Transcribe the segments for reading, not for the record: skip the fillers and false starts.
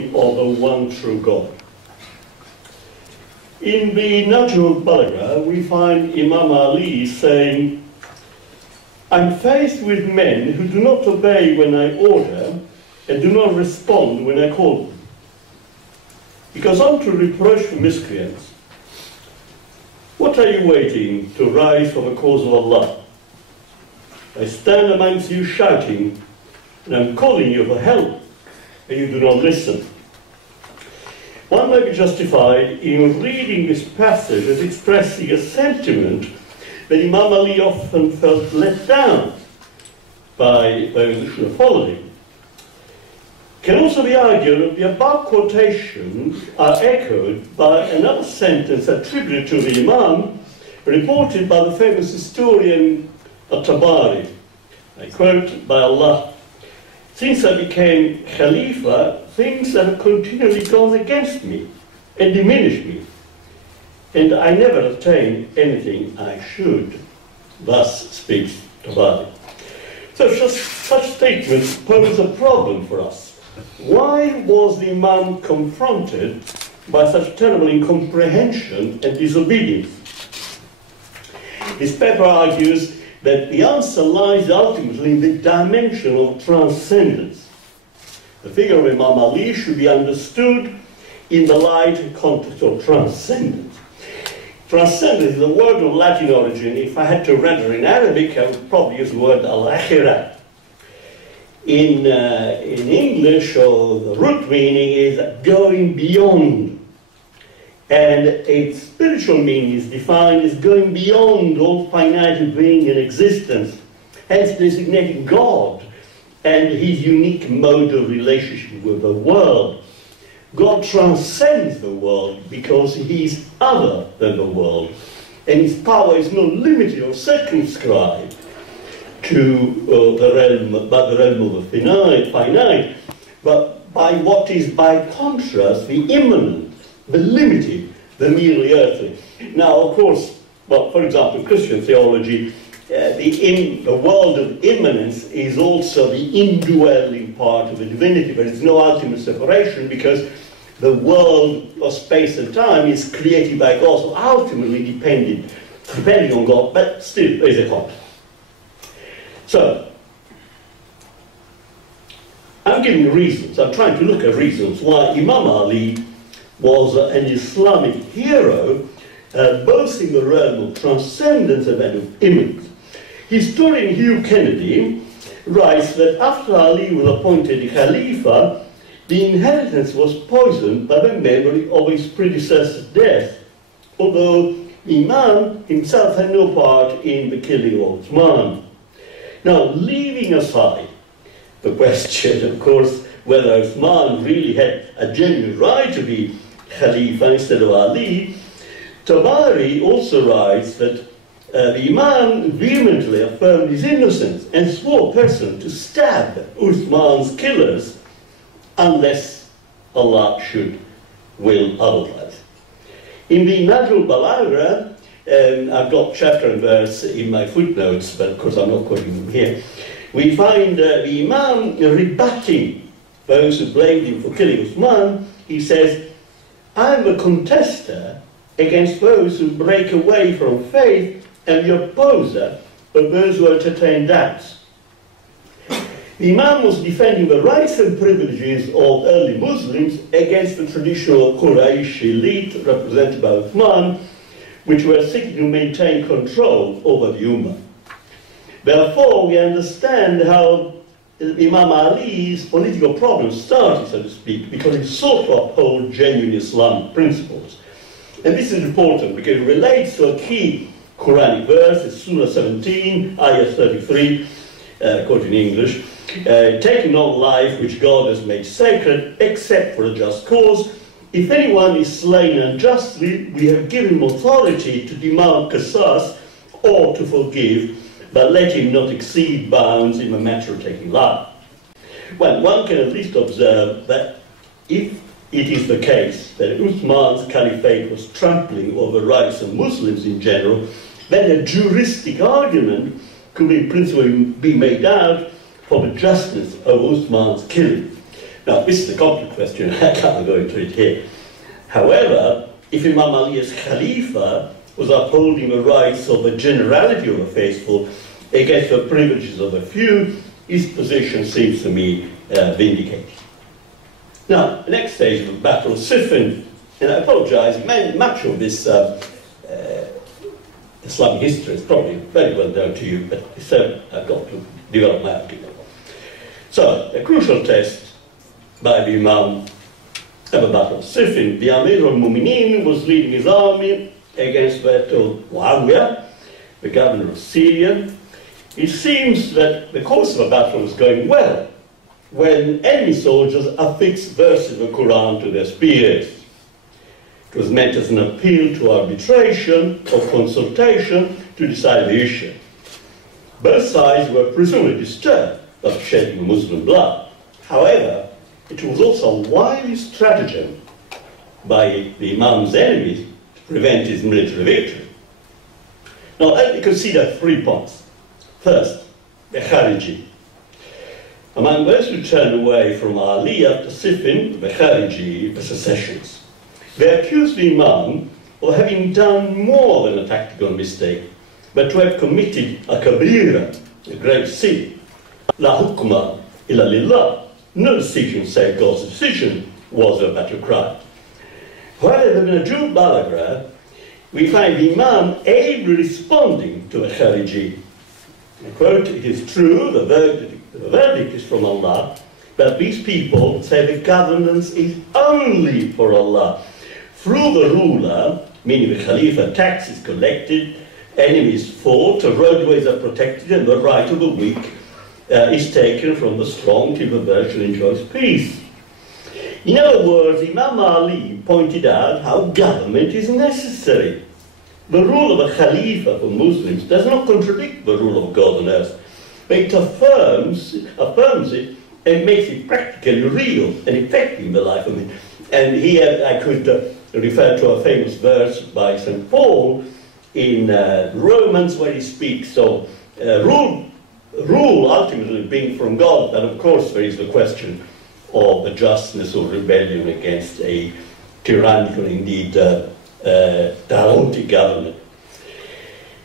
of the one true God. In the Najul Balagha, we find Imam Ali saying, "I'm faced with men who do not obey when I order and do not respond when I call them. He goes on to reproach the miscreants. What are you waiting to rise for the cause of Allah? I stand amongst you shouting, and I'm calling you for help, and you do not listen." One may be justified in reading this passage as expressing a sentiment that Imam Ali often felt let down by those who should have followed him. It can also be argued that the above quotations are echoed by another sentence attributed to the Imam, reported by the famous historian At-Tabari. I quote, "By Allah, since I became Khalifa, things have continually gone against me and diminished me, and I never attained anything I should." Thus speaks Tabari. So such statements pose a problem for us. Why was the Imam confronted by such terrible incomprehension and disobedience? This paper argues that the answer lies ultimately in the dimension of transcendence. The figure of Imam Ali should be understood in the light and context of transcendence. Transcendence is a word of Latin origin. If I had to render in Arabic, I would probably use the word al-akhirah. In English, or the root meaning is going beyond. And its spiritual meaning is defined as going beyond all finite being and existence, hence designating God and his unique mode of relationship with the world. God transcends the world because he is other than the world, and his power is not limited or circumscribed to the realm of the finite, but by what is by contrast the immanent, the limited, the merely earthly. Now, of course, well, for example, in Christian theology, the world of immanence is also the indwelling part of the divinity, but it's no ultimate separation because the world of space and time is created by God, so ultimately depending on God, but still there is a conflict. So, I'm giving reasons, I'm trying to look at reasons why Imam Ali was an Islamic hero, both in the realm of transcendence and of immanence. Historian Hugh Kennedy writes that after Ali was appointed Khalifa, the inheritance was poisoned by the memory of his predecessor's death, although Imam himself had no part in the killing of Uthman. Now, leaving aside the question, of course, whether Uthman really had a genuine right to be Khalifa instead of Ali, Tabari also writes that the Imam vehemently affirmed his innocence and swore personally to stab Uthman's killers unless Allah should will otherwise. In the Najul Balagha, I've got chapter and verse in my footnotes, but of course I'm not quoting them here, we find the Imam rebutting those who blamed him for killing Uthman. He says, "I'm a contester against those who break away from faith and the opposer of those who entertain doubts." The Imam was defending the rights and privileges of early Muslims against the traditional Quraysh elite represented by Uthman, which were seeking to maintain control over the Ummah. Therefore, we understand how Imam Ali's political problems started, so to speak, because he sought to uphold genuine Islamic principles. And this is important because it relates to a key Quranic verse, it's Surah 17, Ayah 33, quoted in English, "Taking not life which God has made sacred, except for a just cause. If anyone is slain unjustly, we have given him authority to demand qisas or to forgive, but let him not exceed bounds in the matter of taking life." Well, one can at least observe that if it is the case that Uthman's caliphate was trampling over rights of Muslims in general, then a juristic argument could in principle be made out for the justice of Uthman's killing. Now, this is a complex question, I can't go into it here. However, if Imam Ali as Khalifa was upholding the rights of the generality of the faithful against the privileges of a few, his position seems to me vindicated. Now, the next stage of the Battle of Siffin, and I apologize, much of this Islamic history is probably very well known to you, but so I've got to develop my article. So, a crucial test by the Imam of the Battle of Siffin. The Amir al-Mu'minin was leading his army against that of Muawiyah, the governor of Syria. It seems that the course of the battle was going well when enemy soldiers affixed verses of the Quran to their spears. It was meant as an appeal to arbitration or consultation to decide the issue. Both sides were presumably disturbed of shedding Muslim blood. However, it was also a wily stratagem by the Imam's enemies to prevent his military victory. Now, let me consider 3 points. First, the Khariji. Among those who turned away from Ali after Siffin, the Khariji, the secessionists. They accused the Imam of having done more than a tactical mistake, but to have committed a kabira, a grave sin. La hukma illa lillah. No decision save God's decision was a better crime. However, in the Najul Balagra, we find the Imam ably responding to the Khariji. I quote, "It is true, the verdict is from Allah, but these people say the governance is only for Allah. Through the ruler, meaning the Khalifa, tax is collected, enemies fought, roadways are protected, and the right of the weak is taken from the strong till the virtual enjoys peace." In other words, Imam Ali pointed out how government is necessary. The rule of a Khalifa for Muslims does not contradict the rule of God on earth, but it affirms it and makes it practically real and effective in the life of it. And here I could refer to a famous verse by St. Paul in Romans, where he speaks of rule ultimately being from God, but of course there is the question of the justness of rebellion against a tyrannical, indeed Tarantic government.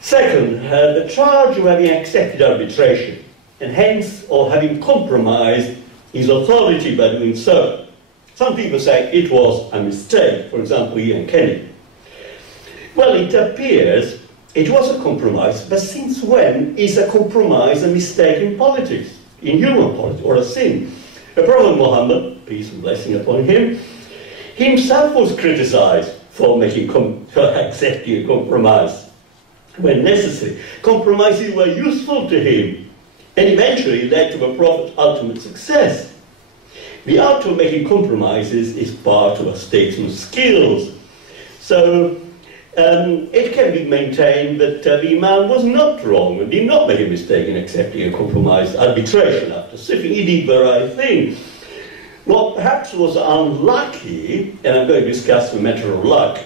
Second, the charge of having accepted arbitration, and hence of having compromised his authority by doing so. Some people say it was a mistake, for example, Ian Kennedy. Well, it appears it was a compromise, but since when is a compromise a mistake in politics, in human politics, or a sin? The Prophet Muhammad, peace and blessing upon him, himself was criticized for accepting a compromise when necessary. Compromises were useful to him, and eventually led to the Prophet's ultimate success. The art of making compromises is part of a statesman's skills. So it can be maintained that the Imam was not wrong and did not make a mistake in accepting a compromise arbitration after Siffin. He did the right thing. What perhaps was unlucky, and I'm going to discuss the matter of luck,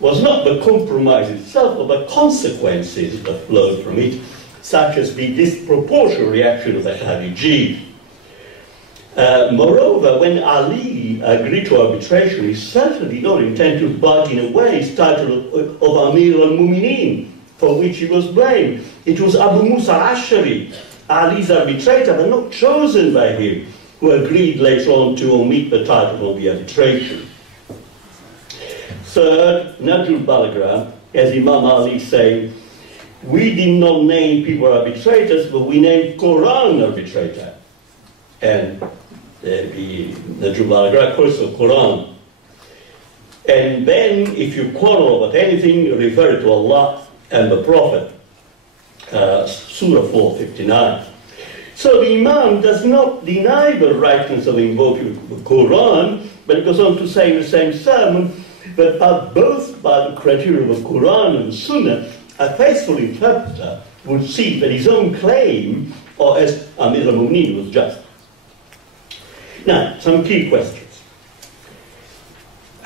was not the compromise itself, but the consequences that flowed from it, such as the disproportionate reaction of the Khariji. Moreover, when Ali agreed to arbitration, he certainly did not intend to bargain away his title of Amir al-Mu'minin, for which he was blamed. It was Abu Musa al-Ashari, Ali's arbitrator, but not chosen by him, who agreed later on to omit the title of the arbitration. Third, Najul Balagra, as Imam Ali saying, we did not name people arbitrators, but we named Quran arbitrator. And the Najul Balagra quotes the Quran. And then, if you quarrel about anything, refer to Allah and the Prophet. Surah 4:59. So the Imam does not deny the rightness of invoking the Quran, but it goes on to say in the same sermon that both by the criteria of the Quran and the Sunnah, a faithful interpreter would see that his own claim, or as Amir al-Mu'minin, was just. Now, some key questions.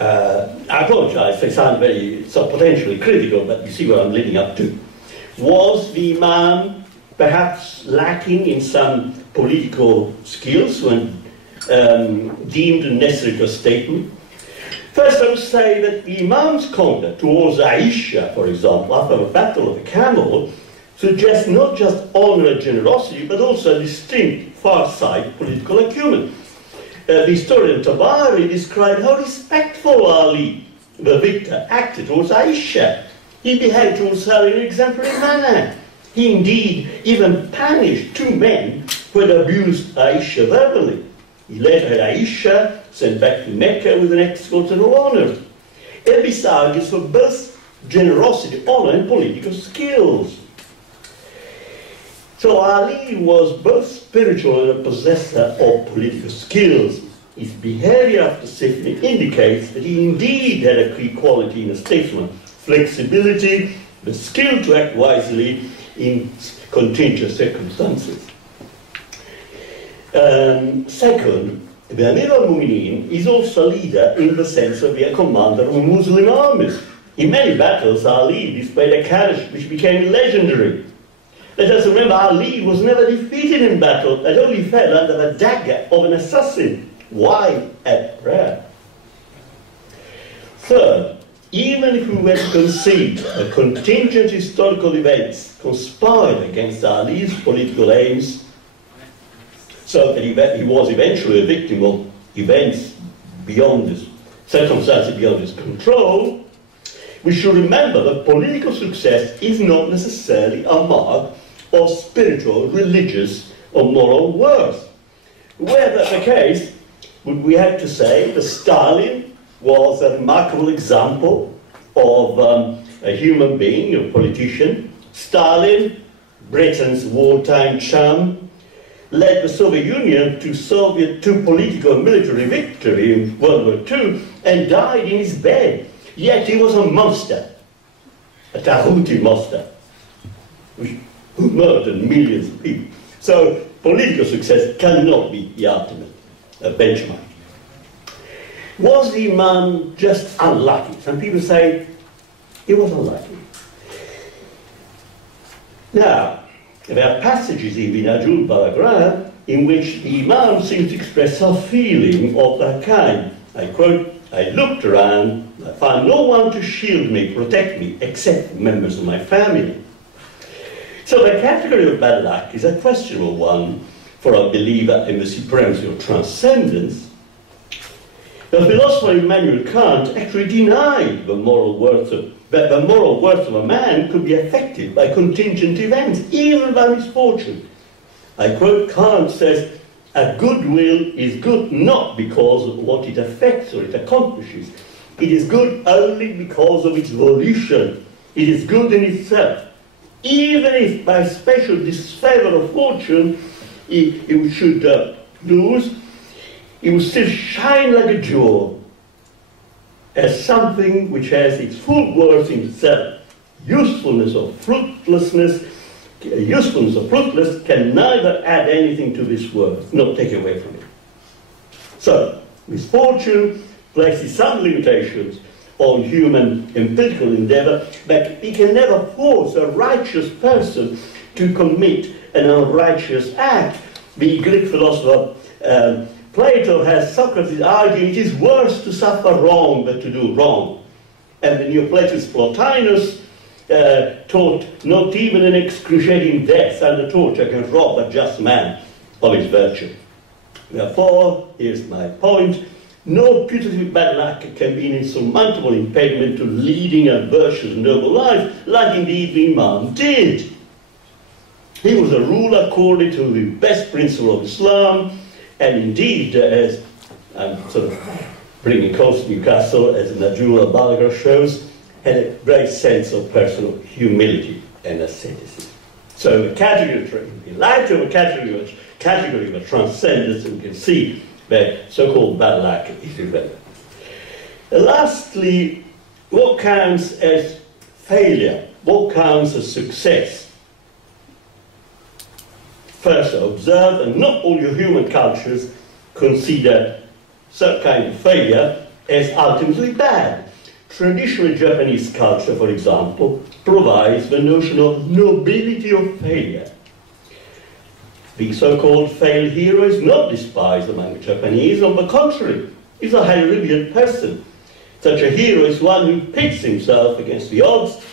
I apologize, they sound very potentially critical, but you see what I'm leading up to. Was the Imam perhaps lacking in some political skills when deemed necessary to a statement. First, I would say that the Imam's conduct towards Aisha, for example, after the Battle of the Camel, suggests not just honor and generosity, but also a distinct, far-sighted political acumen. The historian Tabari described how respectful Ali, the victor, acted towards Aisha. He behaved towards her in an exemplary manner. He indeed even punished two men who had abused Aisha verbally. He later had Aisha sent back to Mecca with an escort and honor. This argues for both generosity, honor, and political skills. So Ali was both spiritual and a possessor of political skills. His behavior after Sifni indicates that he indeed had a key quality in a statesman: flexibility, the skill to act wisely in contingent circumstances. Second, the Amir al-Mu'minin is also a leader in the sense of being a commander of Muslim armies. In many battles, Ali displayed a courage which became legendary. Let us remember, Ali was never defeated in battle and only fell under the dagger of an assassin. Why at prayer? Third, even if we were to concede that contingent historical events conspired against Ali's political aims, so that he was eventually a victim of events beyond his circumstances, beyond his control, we should remember that political success is not necessarily a mark of spiritual, religious, or moral worth. Were that the case, would we have to say that Stalin was a remarkable example of a human being, a politician? Stalin, Britain's wartime chum, led the Soviet Union to political and military victory in World War II and died in his bed. Yet he was a monster, a Tahuti monster, who murdered millions of people. So political success cannot be the ultimate benchmark. Was the Imam just unlucky? Some people say he was unlucky. Now, there are passages in Minhajul Balaghah in which the Imam seems to express a feeling of that kind. I quote, "I looked around, I found no one to shield me, protect me, except members of my family." So the category of bad luck is a questionable one for a believer in the supremacy of transcendence. The philosopher Immanuel Kant actually denied the moral worth of a man could be affected by contingent events, even by misfortune. I quote, Kant says, "A good will is good not because of what it affects or it accomplishes. It is good only because of its volition. It is good in itself. Even if by special disfavor of fortune it should lose, it will still shine like a jewel as something which has its full worth in itself. Usefulness of fruitlessness can neither add anything to this worth, nor take away from it." So, misfortune places some limitations on human empirical endeavor, but it can never force a righteous person to commit an unrighteous act. The Greek philosopher Plato has Socrates argue it is worse to suffer wrong than to do wrong. And the Neoplatist Plotinus taught not even an excruciating death under torture can rob a just man of his virtue. Therefore, here's my point, no putative bad luck can be an insurmountable impediment to leading a virtuous and noble life, like indeed the Imam did. He was a ruler according to the best principle of Islam, and indeed, as I'm sort of bringing close to Newcastle, as Minhajul Balaghah shows, had a great sense of personal humility and asceticism. So the category of in light of a category of transcendence, we can see that so-called bad luck is irrelevant. Lastly, what counts as failure? What counts as success? First, observe that not all your human cultures consider some kind of failure as ultimately bad. Traditional Japanese culture, for example, provides the notion of nobility of failure. The so-called failed hero is not despised among the Japanese. On the contrary, he's a highly revered person. Such a hero is one who pits himself against the odds,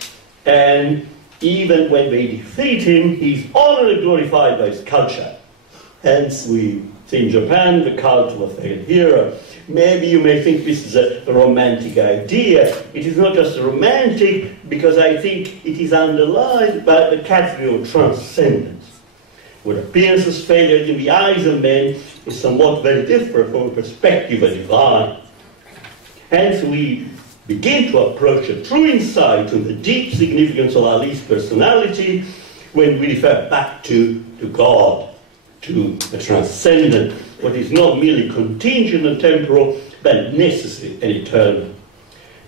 and even when they defeat him, he's honored and glorified by his culture. Hence, we see in Japan the cult of a failed hero. Maybe you may think this is a romantic idea. It is not just romantic, because I think it is underlined by the category of transcendence. What appears as failure in the eyes of men is somewhat very different from the perspective of the divine. Hence, we begin to approach a true insight into the deep significance of Ali's personality when we refer back to God, to the transcendent, what is not merely contingent and temporal, but necessary and eternal.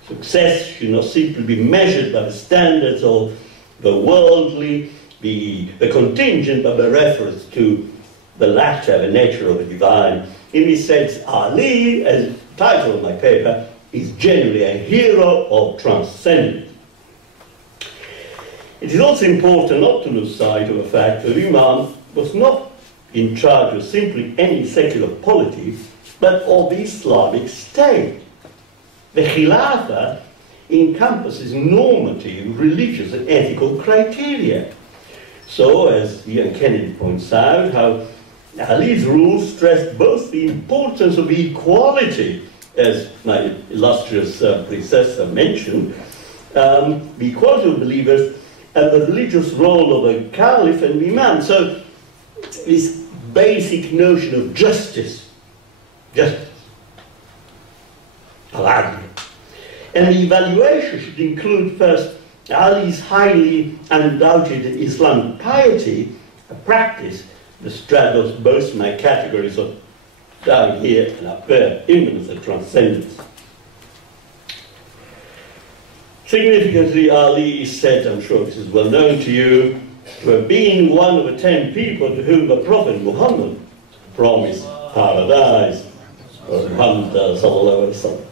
Success should not simply be measured by the standards of the worldly, the contingent, but by reference to the latter, the nature of the divine. In this sense, Ali, as the title of my paper, is generally a hero of transcendence. It is also important not to lose sight of the fact that Imam was not in charge of simply any secular polity, but of the Islamic State. The Khilafah encompasses normative, religious and ethical criteria. So, as Ian Kennedy points out, how Ali's rules stressed both the importance of equality, as my illustrious predecessor mentioned, the equality of believers, and the religious role of the caliph and the imam. So, this basic notion of justice, al-adl. And the evaluation should include first Ali's highly undoubted Islamic piety, a practice that straddles both my categories of down here and up there, immanence and transcendence. Significantly, Ali is said, I'm sure this is well known to you, to have been one of the 10 people to whom the Prophet Muhammad promised paradise. Muhammad sallallahu alaihi wasallam.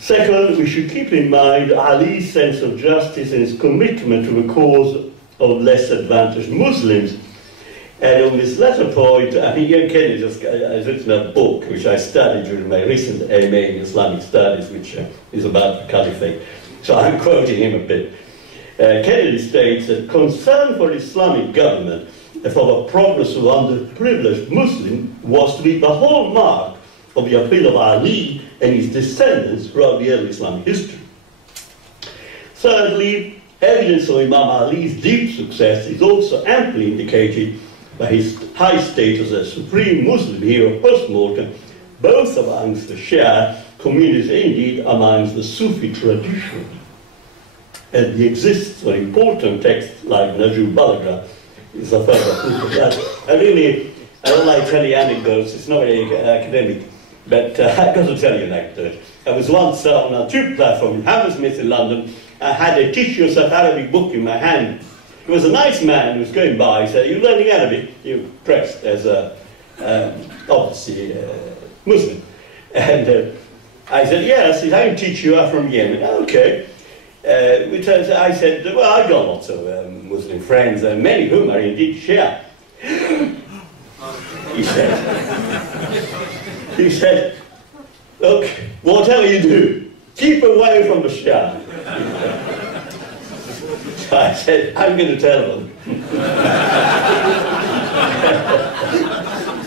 Second, we should keep in mind Ali's sense of justice and his commitment to the cause of less advantaged Muslims. And on this latter point, Ian Kennedy has written a book which I studied during my recent MA in Islamic Studies, which is about the Caliphate. So I'm quoting him a bit. Kennedy states that concern for Islamic government and for the progress of underprivileged Muslims was to be the hallmark of the appeal of Ali and his descendants throughout the early Islamic history. Thirdly, evidence of Imam Ali's deep success is also amply indicated by his high status as supreme Muslim hero post-mortem, both amongst the Shia communities and indeed amongst the Sufi tradition. And he exists for important texts like Najul Balaga is a further proof of that. I don't like telling anecdotes, it's not very academic, but I've got to tell you an anecdote. I was once on a tube platform in Hammersmith in London. I had a tissue of Arabic book in my hand. There was a nice man who was going by. He said, "Are you learning Arabic?" You dressed as a, obviously, Muslim. And I said, "Yes." He said, "I can teach you. I'm from Yemen." "Okay." I said, "Well, I've got lots of Muslim friends, and many of whom are indeed Shia." He said, "Look, whatever you do, keep away from the Shia." So I said, "I'm going to tell them."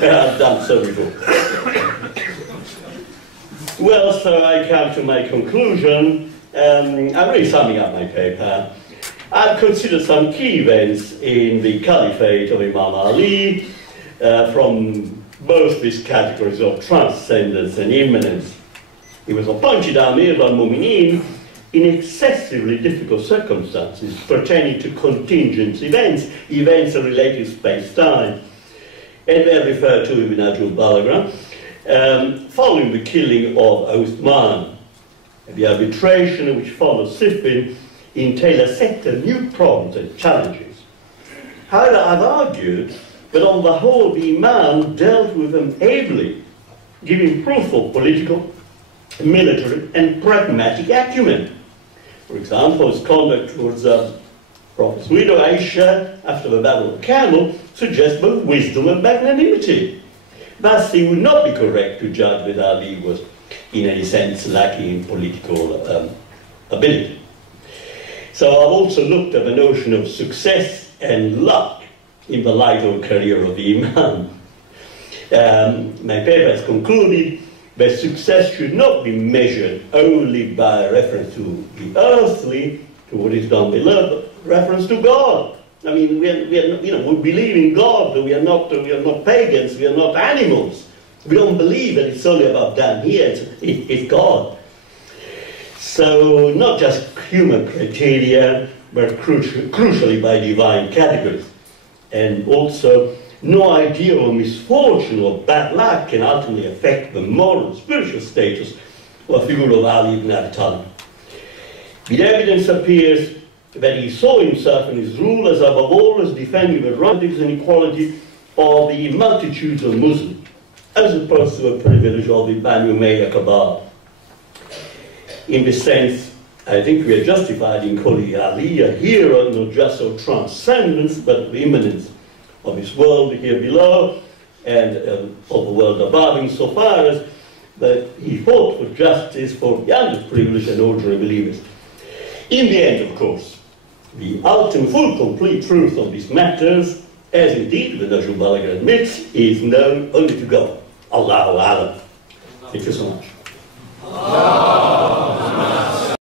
I've done so before. Well, so I come to my conclusion. I'm really summing up my paper. I've considered some key events in the caliphate of Imam Ali from both these categories of transcendence and immanence. He was appointed Amir al-Mu'mineen in excessively difficult circumstances pertaining to contingent events related to space-time. And they're referred to in Najul Balaga, following the killing of Uthman. The arbitration which followed Siffin entail a set of new problems and challenges. However, I've argued that on the whole the Imam dealt with them ably, giving proof of political, military and pragmatic acumen. For example, his conduct towards Prophet's widow Aisha after the Battle of Camel suggests both wisdom and magnanimity. Thus, it would not be correct to judge that Ali was in any sense lacking in political ability. So I've also looked at the notion of success and luck in the light of the career of the Imam. My paper has concluded that success should not be measured only by reference to the earthly, to what is done below, but reference to God. I mean, we believe in God, but we are not pagans, we are not animals. We don't believe that it's only about down here, it's God. So, not just human criteria, but crucially by divine categories. And also, no idea of misfortune or bad luck can ultimately affect the moral and spiritual status of a figure of Ali ibn Abi Talib. The evidence appears that he saw himself and his rule as above all as defending the rights and equality of the multitudes of Muslims, as opposed to a privilege of the Banu Umayyah cabal. In this sense, I think we are justified in calling Ali a hero, not just of transcendence, but of immanence, of this world here below and of the world above, insofar as that he fought for justice for the underprivileged and ordinary believers. In the end, of course, the ultimate, full, complete truth of these matters, as indeed the Najul Balaga admits, is known only to God. Allahu Alam. Thank you so much.